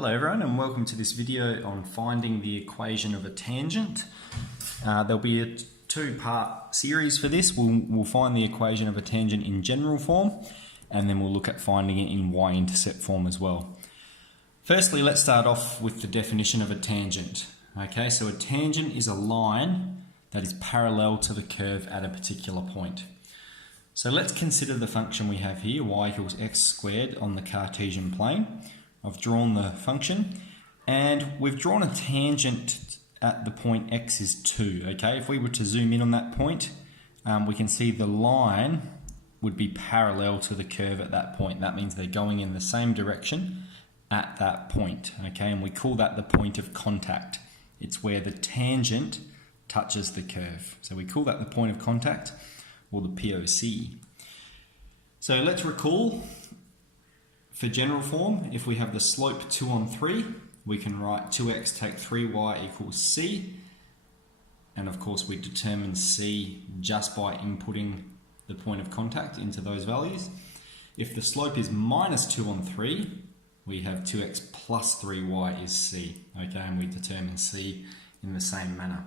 Hello everyone and welcome to this video on finding the equation of a tangent. There'll be a two-part series for this. We'll find the equation of a tangent in general form and then we'll look at finding it in y-intercept form as well. Firstly, let's start off with the definition of a tangent. Okay, so a tangent is a line that is parallel to the curve at a particular point. So let's consider the function we have here, y equals x squared on the Cartesian plane. I've drawn the function and we've drawn a tangent at the point x is 2. Okay, if we were to zoom in on that point, we can see the line would be parallel to the curve at that point. That means they're going in the same direction at that point. Okay, and we call that the point of contact. It's where the tangent touches the curve. So we call that the point of contact or the POC. So let's recall. For general form, if we have the slope 2 on 3, we can write 2x take 3y equals c. And of course we determine c just by inputting the point of contact into those values. If the slope is minus 2 on 3, we have 2x plus 3y is c. Okay, and we determine c in the same manner.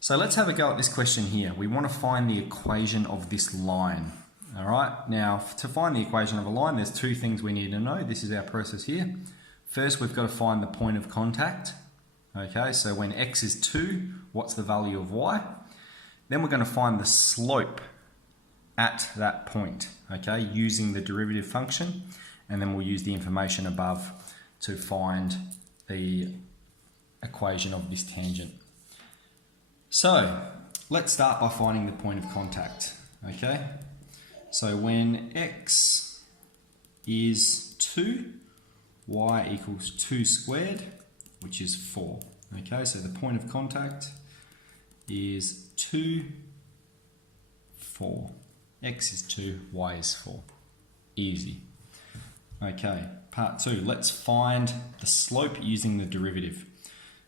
So let's have a go at this question here. We want to find the equation of this line. All right, now to find the equation of a line, there's two things we need to know. This is our process here. First, we've got to find the point of contact. Okay, so when x is 2, what's the value of y? Then we're going to find the slope at that point, okay, using the derivative function. And then we'll use the information above to find the equation of this tangent. So let's start by finding the point of contact, okay? So when x is 2, y equals 2 squared, which is 4. Okay, so the point of contact is 2, 4. X is 2, y is 4. Easy. Okay, part 2. Let's find the slope using the derivative.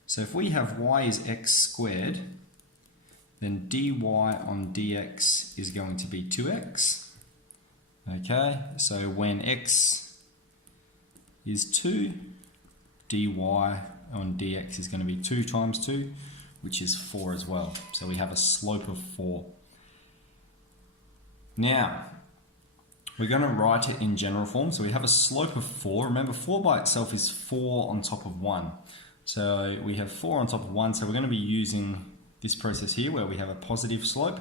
So if we have y is x squared, then dy on dx is going to be 2x. Okay, so when x is 2, dy on dx is going to be 2 times 2, which is 4 as well. So we have a slope of 4. Now, we're going to write it in general form. So we have a slope of 4. Remember, 4 by itself is 4 on top of 1. So we have 4 on top of 1. So we're going to be using this process here where we have a positive slope.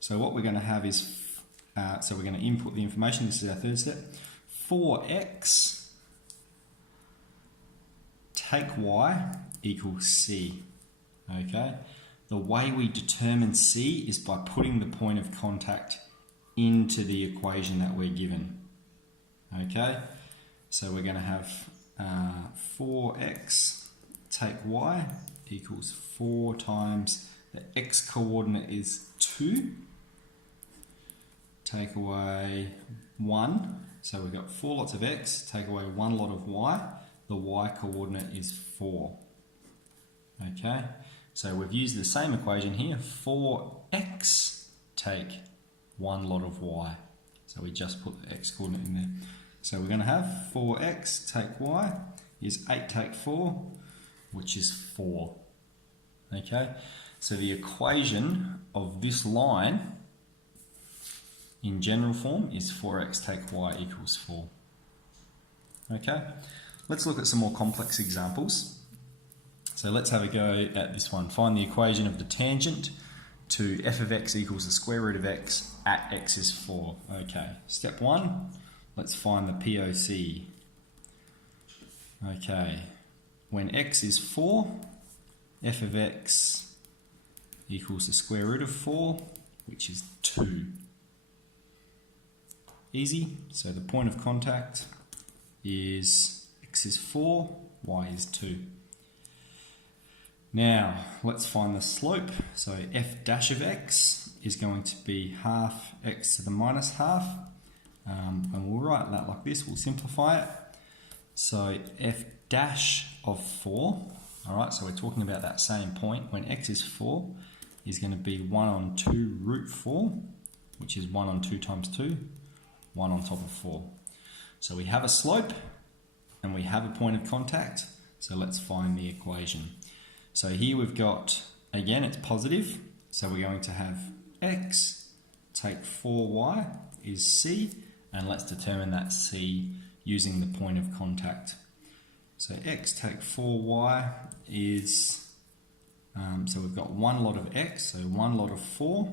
So what we're going to have is so we're going to input the information. This is our third step. 4x take y equals c. Okay. The way we determine c is by putting the point of contact into the equation that we're given. Okay. So we're going to have 4x take y equals 4 times the x coordinate is 2. Take away 1, so we've got 4 lots of x, take away 1 lot of y, the y coordinate is 4. Okay, so we've used the same equation here, 4x take 1 lot of y. So we just put the x coordinate in there. So we're going to have 4x take y is 8 take 4, which is 4. Okay, so the equation of this line in general form is 4x take y equals 4. Okay, let's look at some more complex examples. So let's have a go at this one. Find the equation of the tangent to f of x equals the square root of x at x is 4. Okay, step 1, let's find the POC. Okay, when x is 4, f of x equals the square root of 4, which is 2. Easy, so the point of contact is x is 4, y is 2. Now, let's find the slope. So f dash of x is going to be half x to the minus half. And we'll write that like this, we'll simplify it. So f dash of 4, alright, so we're talking about that same point. When x is 4, is going to be 1 on 2 root 4, which is 1 on 2 times 2. 1 on top of 4. So we have a slope and we have a point of contact. So let's find the equation. So here we've got, again, it's positive. So we're going to have x take 4y is c, and let's determine that c using the point of contact. So x take 4y is, so we've got one lot of x, so one lot of 4,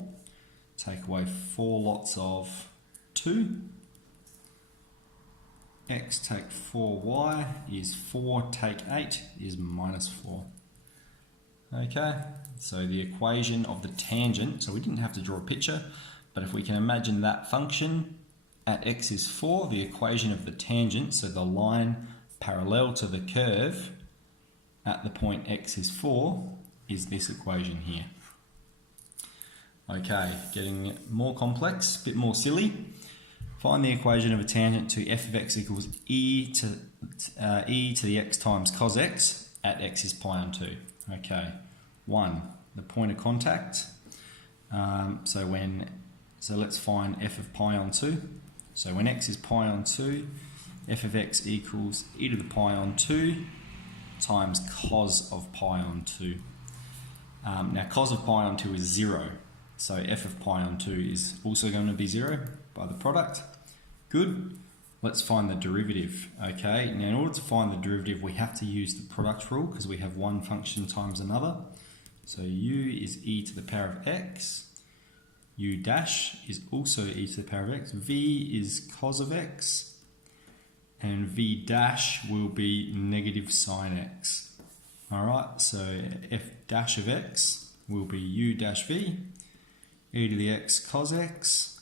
take away 4 lots of 2. X take 4y is 4 take 8 is minus 4. Okay, so the equation of the tangent, so we didn't have to draw a picture, but if we can imagine that function at x is 4, the equation of the tangent, so the line parallel to the curve at the point x is 4, is this equation here. Okay, getting more complex, a bit more silly. Find the equation of a tangent to f of x equals e to the x times cos x at x is pi on 2. Okay, 1, the point of contact. So let's find f of pi on 2. So when x is pi on 2, f of x equals e to the pi on 2 times cos of pi on 2. Now cos of pi on 2 is 0. So f of pi on 2 is also going to be 0 by the product. Good. Let's find the derivative. Okay, now in order to find the derivative, we have to use the product rule because we have one function times another. So u is e to the power of x. U dash is also e to the power of x. V is cos of x. And v dash will be negative sine x. Alright, so f dash of x will be u dash v, e to the x cos x,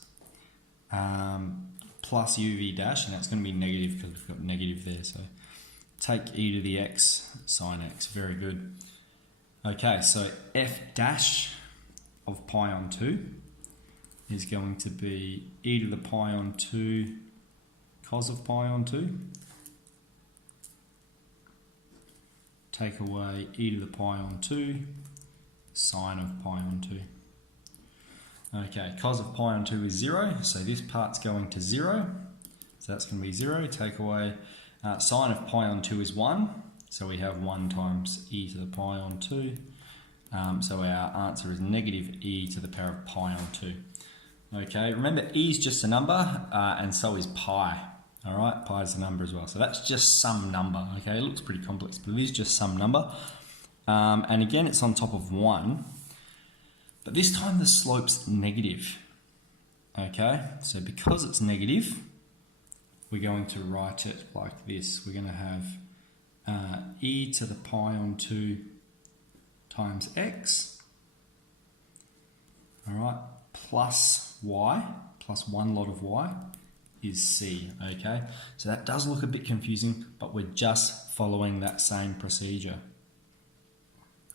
plus uv dash, and that's going to be negative because we've got negative there, so take e to the x sine x. Very good. Okay, so f dash of pi on 2 is going to be e to the pi on 2 cos of pi on 2. Take away e to the pi on 2 sine of pi on 2. Okay, cos of pi on 2 is 0, so this part's going to 0. So that's going to be 0. Take away sine of pi on 2 is 1. So we have 1 times e to the pi on 2. So our answer is negative e to the power of pi on 2. Okay, remember e is just a number, and so is pi. Alright, pi is a number as well. So that's just some number. Okay, it looks pretty complex, but it is just some number. And again, it's on top of 1. But this time the slope's negative. Okay, so because it's negative, we're going to write it like this. We're going to have e to the pi on 2 times x, alright, plus y, plus one lot of y, is c, okay? So that does look a bit confusing, but we're just following that same procedure.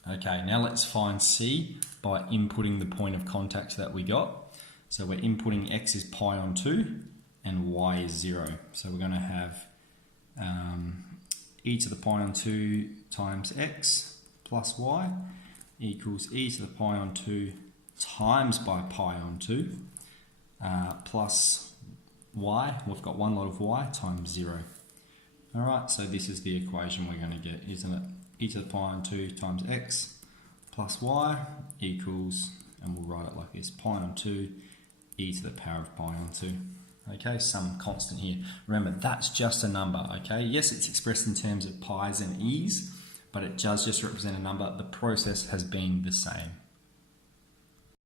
Okay, now let's find c by inputting the point of contact that we got. So we're inputting x is pi on 2 and y is 0. So we're going to have e to the pi on 2 times x plus y equals e to the pi on 2 times by pi on 2 plus y, we've got one lot of y, times 0. Alright, so this is the equation we're going to get, isn't it? E to the pi on 2 times x plus y equals, and we'll write it like this, pi on 2 e to the power of pi on 2. Okay, some constant here. Remember, that's just a number, okay? Yes, it's expressed in terms of pi's and e's, but it does just represent a number. The process has been the same.